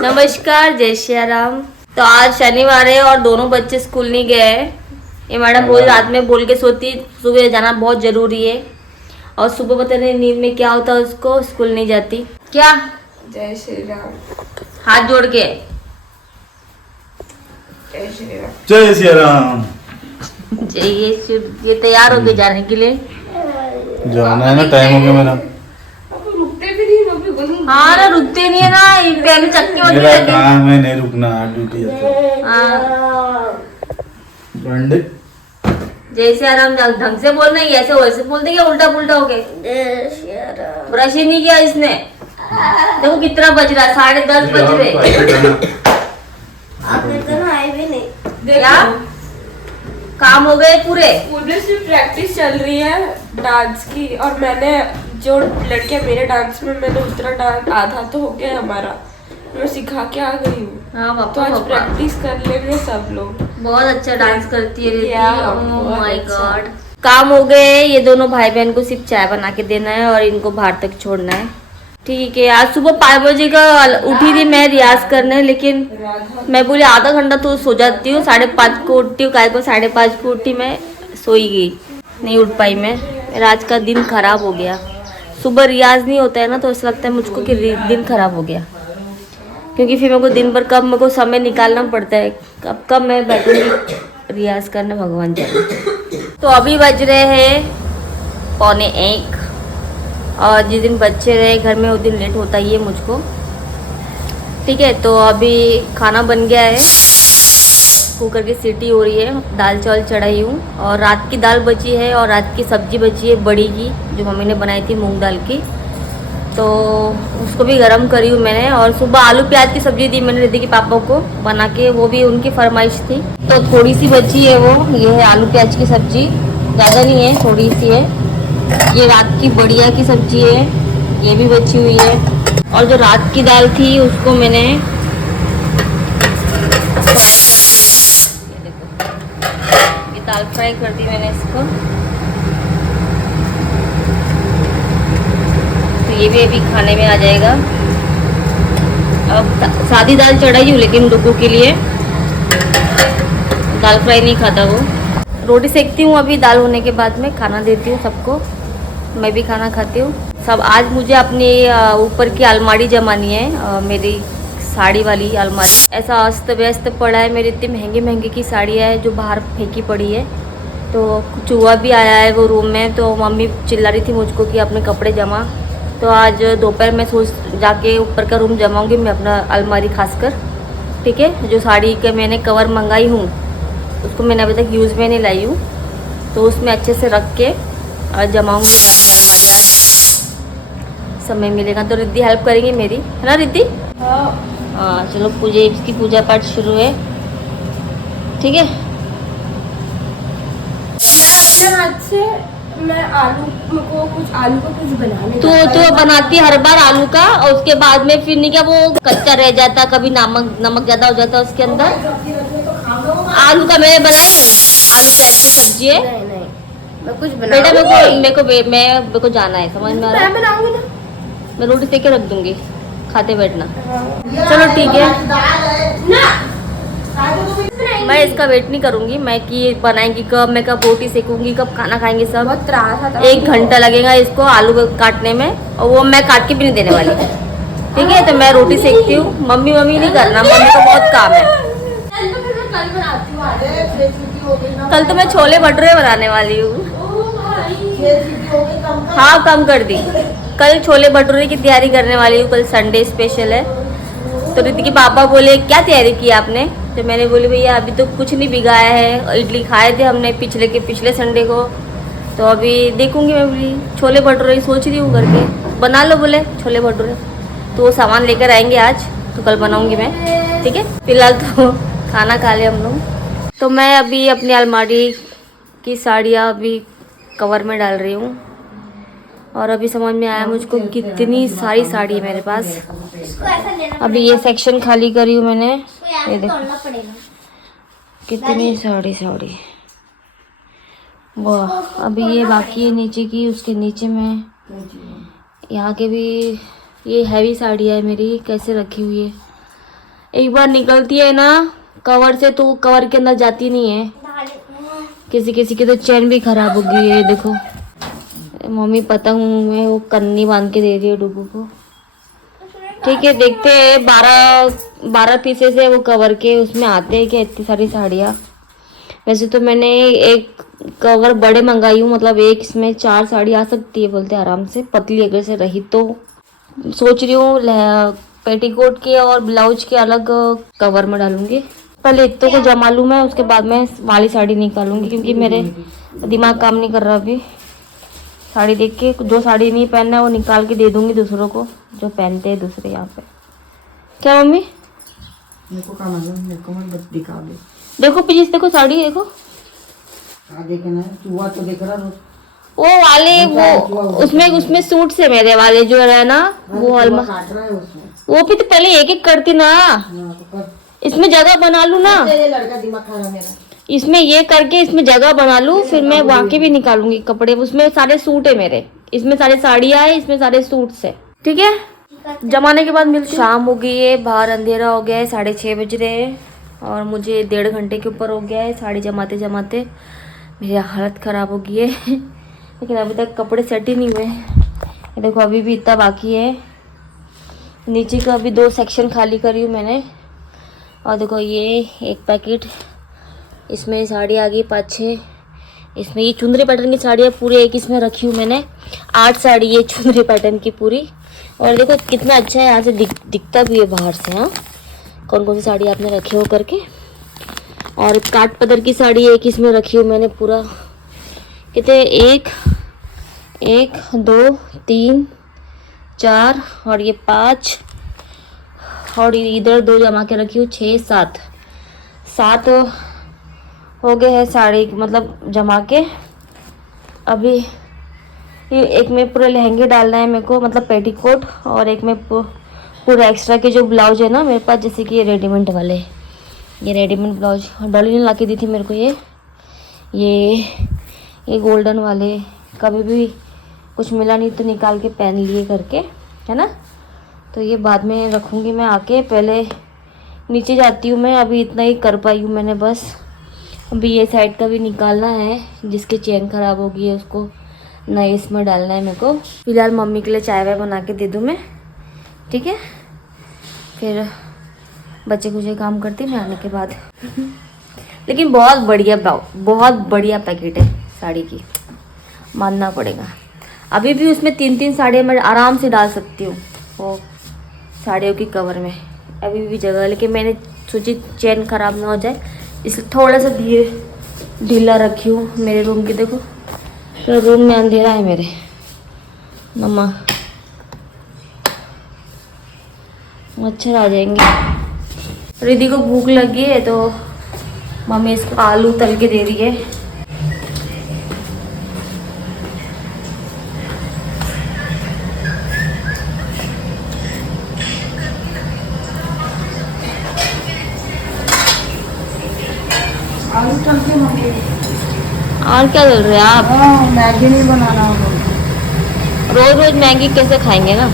नमस्कार, जय श्री राम। तो आज शनिवार है और दोनों बच्चे स्कूल नहीं गए हैं। ये मैडम रोज रात में बोल के सोती सुबह जाना बहुत जरूरी है, और सुबह पता नहीं नींद में क्या होता है उसको, स्कूल नहीं जाती। क्या? जय श्री राम। हाथ जोड़ के जय श्री राम। जय श्री राम। ये तैयार हो गए जाने के लिए। जाना है ना, टाइम हो गया मेरा। रुकते भी नहीं लोग भी। हाँ ना, रुकते नहीं है ना, पहले चक्की होती मेरा है। काम है नहीं रुकना, ड्यूटी है। बंडे जैसे आराम ढंग से बोलना है, ऐसे वैसे बोलते क्या उल्टा पुल्टा हो गए। ब्रश ही नहीं किया इसने। देखो कितना बज रहा है, 10:30 बज रहे। आपने तो ना आए भी नहीं। क्या काम हो गए पूरे? पूरे से प्रैक्टिस चल रही है डांस की, और मैंने जो लड़कियां मेरे डांस में, मैंने दूसरा डांस आधा तो हो गया हमारा, मैं सिखा के आ गई हूँ। हाँ तो पापा, आज प्रैक्टिस कर लेंगे सब लोग। बहुत अच्छा डांस करती है रिद्धि। Yeah, ओह बहुत माय अच्छा। गॉड। काम हो गए। ये दोनों भाई बहन को सिर्फ चाय बना के देना है और इनको बाहर तक छोड़ना है। ठीक है। आज सुबह 5 बजे का उठी थी मैं रियाज करने, लेकिन मैं बोली आधा घंटा तो सो जाती हूँ। 5:30 को उठती हूँ, काय को 5:30 को उठी, मैं सोई गई, नहीं उठ पाई मैं। मेरा आज का दिन खराब हो गया। सुबह रियाज नहीं होता है ना, तो ऐसा लगता है मुझको कि दिन खराब हो गया, क्योंकि फिर मेरे को दिन भर कब मेरे को समय निकालना पड़ता है, कब मैं बैठूंगी रियाज करने, भगवान जाने। तो अभी बज रहे हैं 1:45, और जिस दिन बच्चे रहे घर में उस दिन लेट होता ही है मुझको। ठीक है, तो अभी खाना बन गया है, कुकर की सीटी हो रही है, दाल चावल चढ़ाई हूँ, और रात की दाल बची है, और रात की सब्जी बची है बड़ी की, जो मम्मी ने बनाई थी मूंग दाल की, तो उसको भी गरम करी हूँ मैंने। और सुबह आलू प्याज की सब्जी दी मैंने रिद्धि के पापा को बना के, वो भी उनकी फरमाइश थी, तो थोड़ी सी बची है वो। ये है आलू प्याज की सब्जी, ज़्यादा नहीं है, थोड़ी सी है। ये रात की बढ़िया की सब्जी है, ये भी बची हुई है। और जो रात की दाल थी उसको मैंने फ्राई कर दी है। ये देखो, ये दाल फ्राई कर दी मैंने इसको। तो ये भी अभी खाने में आ जाएगा। अब सादी दाल चढ़ाई हूँ, लेकिन डुगू के लिए दाल फ्राई नहीं खाता वो। रोटी सेकती हूँ अभी, दाल होने के बाद में खाना देती हूँ सबको, मैं भी खाना खाती हूँ सब। आज मुझे अपनी ऊपर की अलमारी जमानी है, मेरी साड़ी वाली अलमारी। ऐसा अस्त व्यस्त पड़ा है, मेरी इतनी महंगी महंगी की साड़ियाँ है जो बाहर फेंकी पड़ी है। तो चूहा भी आया है वो रूम में, तो मम्मी चिल्ला रही थी मुझको कि अपने कपड़े जमा। तो आज दोपहर में सोच जाके ऊपर का रूम जमाऊँगी मैं, अपना अलमारी खासकर। ठीक है, जो साड़ी के मैंने कवर मंगाई हूँ उसको मैंने अभी तक यूज़ में नहीं लाई हूँ, तो उसमें अच्छे से रख के जमाऊँगी मैं अपनी अलमारी। आज समय मिलेगा तो रिद्धि हेल्प करेंगी मेरी, है ना रिद्धि? हाँ चलो, पूजा, इसकी पूजा पाठ शुरू है। ठीक है, आज से मैं आलू को कुछ बनाने तो बनाती हर बार आलू का, और उसके बाद में फिर नहीं क्या वो कच्चा रह जाता, कभी नमक ज़्यादा हो जाता है उसके अंदर। आलू का मैंने बनाई, आलू प्याज की सब्जी है। नहीं, मैं कुछ बेटा मेरे को जाना है, समझ में आ रहा है? मैं बनाऊंगी ना। मैं रोटी सेक के रख दूंगी, खाते बैठना। चलो ठीक है, मैं इसका वेट नहीं करूंगी, मैं कि बनाएंगी कब, मैं कब रोटी सेकूंगी, कब खाना खाएंगे सब। बहुत त्रास आता 1 घंटा लगेगा इसको आलू काटने में, और वो मैं काट के भी नहीं देने वाली। ठीक है, तो मैं रोटी सेकती हूँ। मम्मी नहीं करना, मम्मी को बहुत काम है। कल तो मैं छोले भटूरे बनाने वाली हूँ। हाँ, कम कर दी। कल छोले भटूरे की तैयारी करने वाली हूँ, कल संडे स्पेशल है। तो रिद्धि के पापा बोले क्या तैयारी की आपने, तो मैंने बोली भैया अभी तो कुछ नहीं भिगाया है, इडली खाए थे हमने पिछले संडे को, तो अभी देखूंगी। मैं बोली छोले भटूरे सोच रही हूँ करके, बना लो बोले छोले भटूरे, तो वो सामान लेकर आएंगे आज, तो कल बनाऊंगी मैं। ठीक है, फिलहाल तो खाना खा ले हम लोग। तो मैं अभी अपनी अलमारी की साड़ियाँ अभी कवर में डाल रही हूँ, और अभी समझ में आया मुझको कितनी सारी साड़ी है मेरे पास। अभी ये सेक्शन खाली करी हूँ मैंने, ये देखो कितनी साड़ी। वाह, अभी ये बाकी है नीचे की, उसके नीचे में यहाँ के भी ये हैवी साड़ी है मेरी, कैसे रखी हुई है। एक बार निकलती है ना कवर से तो कवर के अंदर जाती नहीं है। किसी किसी की तो चैन भी खराब हो गई है। देखो मम्मी पतंग में वो कन्नी बांध के दे रही है डुगू को। ठीक है, देखते हैं 12 पीसेस है वो कवर के, उसमें आते हैं क्या इतनी सारी साड़ियाँ। वैसे तो मैंने एक कवर बड़े मंगाई हूँ, मतलब एक इसमें 4 साड़ी आ सकती है बोलते आराम से, पतली अगर से रही तो। सोच रही हूँ पेटीकोट के और ब्लाउज के अलग कवर में डालूंगी। पहले इतने को जमा लूँ मैं, उसके बाद मैं वाली साड़ी निकालूंगी क्योंकि मेरे दिमाग काम नहीं कर रहा अभी। साड़ी देख के जो साड़ी नहीं पहनना है वो निकाल के दे दूंगी दूसरों को जो पहनते हैं दूसरे यहाँ पे। क्या मम्मी? मेरे को कहाँ मालूम, मेरे को मत दिखा दे। देखो प्लीज, देखो साड़ी देखो। हाँ देखना है, चूहा तो देख रहा रोज। वो वाले वो उसमें सूट से मेरे वाले जो है ना वो अलमा काट रहा है उसमें। वो भी तो पहले एक एक करती ना। हाँ, तो कर। इसमें जगह बना लूँ ना, तेरे लड़का दिमाग खा रहा मेरा। इसमें ये करके इसमें जगह बना लूँ, फिर मैं वाकई भी निकालूंगी कपड़े। उसमें सारे सूट है मेरे, इसमें सारे साड़ियाँ है, इसमें सारे सूट्स है। ठीक है, जमाने के बाद मिलते। शाम हो गई है, बाहर अंधेरा हो गया है, 6:30 बज रहे हैं और मुझे 1.5 घंटे के ऊपर हो गया है साड़ी जमाते जमाते। मेरी हालत ख़राब हो गई है लेकिन अभी तक कपड़े सेट ही नहीं हुए। ये देखो अभी भी इतना बाकी है। नीचे का अभी 2 सेक्शन खाली करी हूँ मैंने। और देखो ये एक पैकेट, इसमें साड़ी आ गई 5-6। इसमें ये चुंदरी पैटर्न की साड़ियाँ पूरी एक इसमें रखी हूँ मैंने। 8 साड़ी ये चुंदरी पैटर्न की पूरी। और देखो कितना अच्छा है, यहाँ से दिखता भी है बाहर से। हाँ, कौन कौन सी साड़ी आपने रखी हो करके। और काट पदर की साड़ी एक इसमें रखी हूँ मैंने पूरा। कितने 1 2 3 4 और ये 5 और इधर 2 जमा के रखी हूँ 6 7 हो गए हैं साड़ी, मतलब जमा के। अभी ये एक में पूरे लहंगे डालना है मेरे को, मतलब पेटीकोट, और एक में पूरा एक्स्ट्रा के जो ब्लाउज है ना मेरे पास, जैसे कि ये रेडीमेड वाले, ये रेडीमेड ब्लाउज डॉली ने ला के दी थी मेरे को। ये गोल्डन वाले, कभी भी कुछ मिला नहीं तो निकाल के पहन लिए करके, है ना। तो ये बाद में रखूँगी मैं आके। पहले नीचे जाती हूँ मैं, अभी इतना ही कर पाई हूँ मैंने बस। अभी ये साइड का भी निकालना है, जिसकी चेन ख़राब हो गई है उसको नए इसमें डालना है मेरे को। फिलहाल मम्मी के लिए चाय वाय बना के दे दूँ मैं, ठीक है। फिर बच्चे कुछ काम करती मैं आने के बाद लेकिन बहुत बढ़िया पैकेट है साड़ी की, मानना पड़ेगा। अभी भी उसमें 3-3 साड़ियाँ मैं आराम से डाल सकती हूँ वो साड़ियों की कवर में, अभी भी जगह। लेकिन मैंने सोची चेन ख़राब ना हो जाए, इसलिए थोड़ा सा ढीला रखी हूँ। मेरे रूम की देखो, तो रूम में अंधेरा है मेरे। मम्मा मच्छर आ जाएंगे। रिद्धि को भूख लगी है तो मम्मी इसको आलू तल के दे रही है। आलू तल के मम्मी। और क्या बोल रहे हैं आप? हाँ, मैगी नहीं बनाना होगा। रोज रोज मैगी कैसे खाएंगे ना।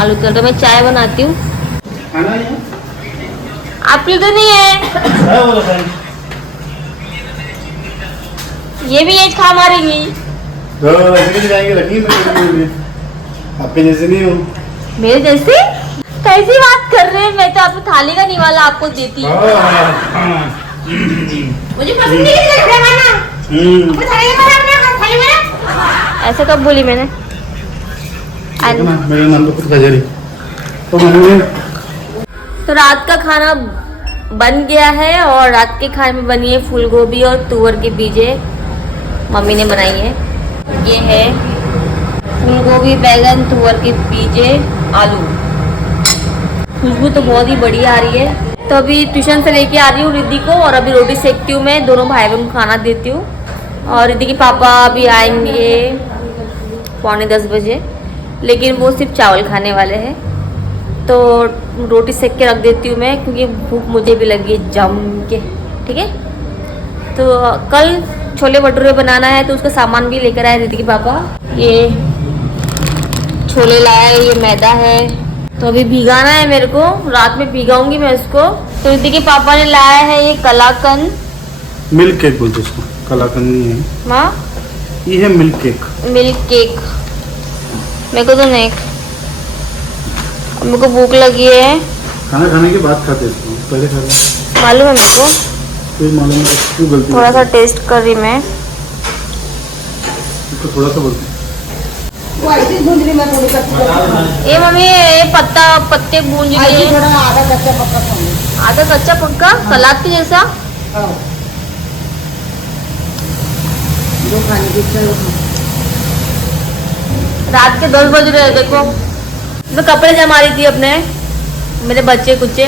आलू तल रहे, मैं चाय बनाती हूँ। खाना है आपके तो नहीं है, वो तो ये भी एज खा मारेंगी। तो ऐसे कैसे जाएंगे, रखिए मेरे आपके जैसे नहीं हूँ। मेरे जैसे कैसी बात कर रहे हैं? मैं तो आपको थाली का निवाला आपको देती हूँ। मुझे पसंद नहीं है खाना खाना। आपको थाली का खाना थाली में ऐसा कब बोली मैंने? मेरा नाम तो खुद खजरी। तो मम्मी तो रात का खाना बन गया है और रात के खाने में बनी है फूल गोभी और तुअर के बीजे, मम्मी ने बनाई है। ये है फूल गोभी, बैगन, तुअर के बीजे, आलू। खुशबू तो बहुत ही बढ़िया आ रही है। तो अभी ट्यूशन से लेके आ रही हूँ रिद्धि को और अभी रोटी सेकती हूँ मैं, दोनों भाई बहन को खाना देती हूँ। और रिद्धि के पापा अभी आएंगे 9:45 बजे, लेकिन वो सिर्फ चावल खाने वाले हैं। तो रोटी सेक के रख देती हूँ मैं, क्योंकि भूख मुझे भी लगी है जम के, ठीक है। तो कल छोले भटूरे बनाना है तो उसका सामान भी लेकर आए रिद्धि के पापा। ये छोले लाए, ये मैदा है, तो अभी भिगाना है मेरे को, रात में भिगाऊंगी मैं इसको। तो दीदी के पापा ने लाया है ये कलाकंद, मिल्क केक बोलते इसको, कलाकंद नहीं है, माँ ये है मिल्क केक। Milk cake. मेरे को तो नहीं, मेरे को भूख लगी है। खाना खाने के बाद खाते इसको, पहले खा लो। मालूम है मेरे को, फिर मालूम है क्यों गलती थोड़ा सा टेस्ट कर रही मैं। इसको थोड़ा सा बोलते वो ऐसी भून रही, मैं थोड़ी कच्ची ये मम्मी ये पत्ते भून ऐसी लिए, थोड़ा आधा कच्चा पक्का खाऊंगी। आधा कच्चा पक्का सलाद के जैसा। हाँ। जो खाने की इच्छा है वो खाओ। रात के 10 बज रहे हैं देखो। मैं कपड़े जमा रही थी अपने, मेरे बच्चे कुच्चे,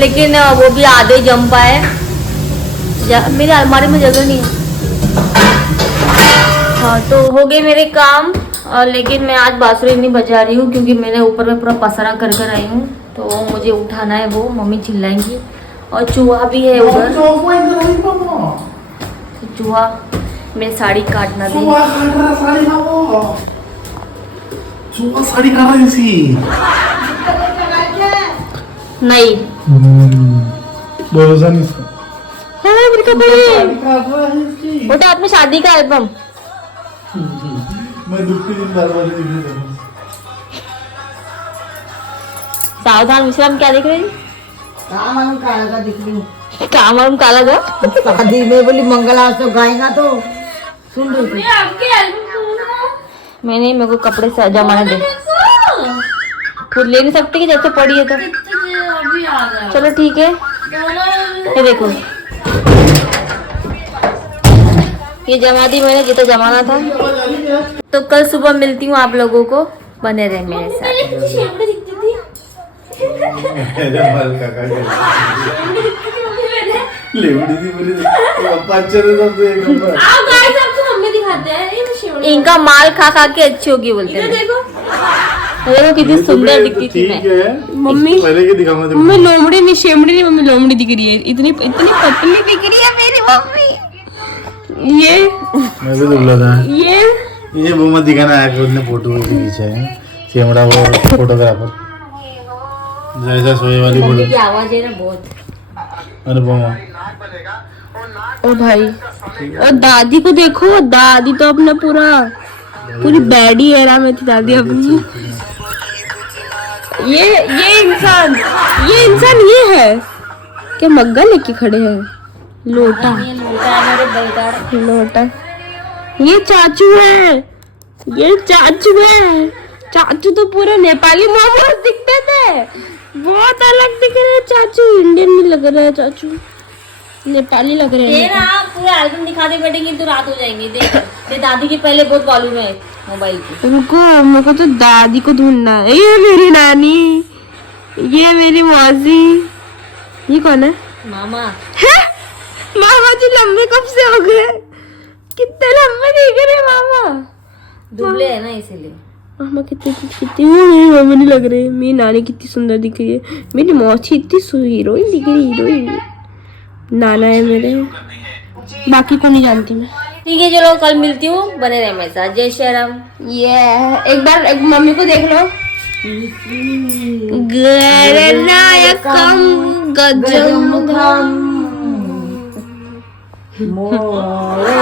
लेकिन वो भी आधे जम पाए। मेरी अलमारी में जगह नहीं है। हाँ तो हो गए मेरे काम। और लेकिन मैं आज बांसुरी नहीं बजा रही हूँ क्योंकि मैंने ऊपर में पूरा पसरा कर कर आई हूँ, तो मुझे उठाना है, वो मम्मी चिल्लाएंगी। और चूहा भी है उधर, चूहा मेरी साड़ी काटना दी। चूहा साड़ी खा रहा है इसी। नहीं भरोसा नहीं इसका। हाँ, मेरे कपड़े। बेटा आपने शादी का एल्बम, मैं दुख के दिन बार-बार दिख रही हूँ। सावधान विश्राम क्या देख रही है? कहाँ मालूम काला का दिख रही हूँ। काम वाम काला जा। शादी में बोली मंगलवार गाएगा तो सुन रही थी। मैं नहीं, मेरे को कपड़े से जमाने दे। खुद ले नहीं सकती कि जैसे पड़ी है तो। चलो ठीक है, ये देखो ये जमा दी मैंने जितना जमाना था। तो कल सुबह मिलती हूँ आप लोगों को, बने रहे मेरे साथ। लेवड़ी थी बोली, पापा अच्छे थे सब तो एक नंबर। इनका माल खा खा के अच्छी होगी बोलते हैं। देखो कितनी सुंदर दिखती थी मैं। ठीक है मम्मी, पहले के दिखाऊंगा तेरे को। मम्मी लोमड़ी नहीं शेमड़ी नहीं, मम्मी लोमड़ी दिख रही है। इतनी इतनी पतली दिख रही है मेरी मम्मी। ये मैं भी दुबला था। ये वो मत दिखाना है, उसने फोटो खींचा है कैमरा, वो फोटोग्राफर जैसा सोए वाली मम्मी फोटो। की आवाज है ना बहुत। अनुपमा ओ भाई, और दादी को देखो, दादी तो अपना पूरी बैडी एरा में थी दादी अपनी। ये इंसान ये है क्या? मग्गा लेके खड़े हैं, लोटा लोटा। ये चाचू है, चाचू तो पूरे नेपाली मोमोज दिखते थे, बहुत अलग दिख रहे हैं चाचू। इंडियन नहीं लग रहा है चाचू, नेपाली लग रहे हैं। तेरा पूरा एल्बम दिखाते बैठेंगे तो रात हो जाएंगी। देख ये दादी की पहले बहुत वॉल्यूम है मोबाइल की। रुको, मेरे को तो दादी को ढूंढना है। ये मेरी नानी, ये मेरी मौसी। ये कौन है? मामा। है? मामा जी लंबे कब से हो गए? कितने लंबे दिख रहे मामा। दुबले है ना इसीलिए। मामा कितनी मेरी मम्मी नहीं लग रही। मेरी नानी कितनी सुंदर दिख रही है। मेरी मौसी इतनी हीरोइन दिख रही, हीरोइन। नाना है मेरे, बाकी को नहीं जानती मैं। ठीक है चलो कल मिलती हूँ, बने रहे मेरे साथ। जय श्री राम। ये एक बार मम्मी को देख लो। गणनायकम गजमुखम मोरे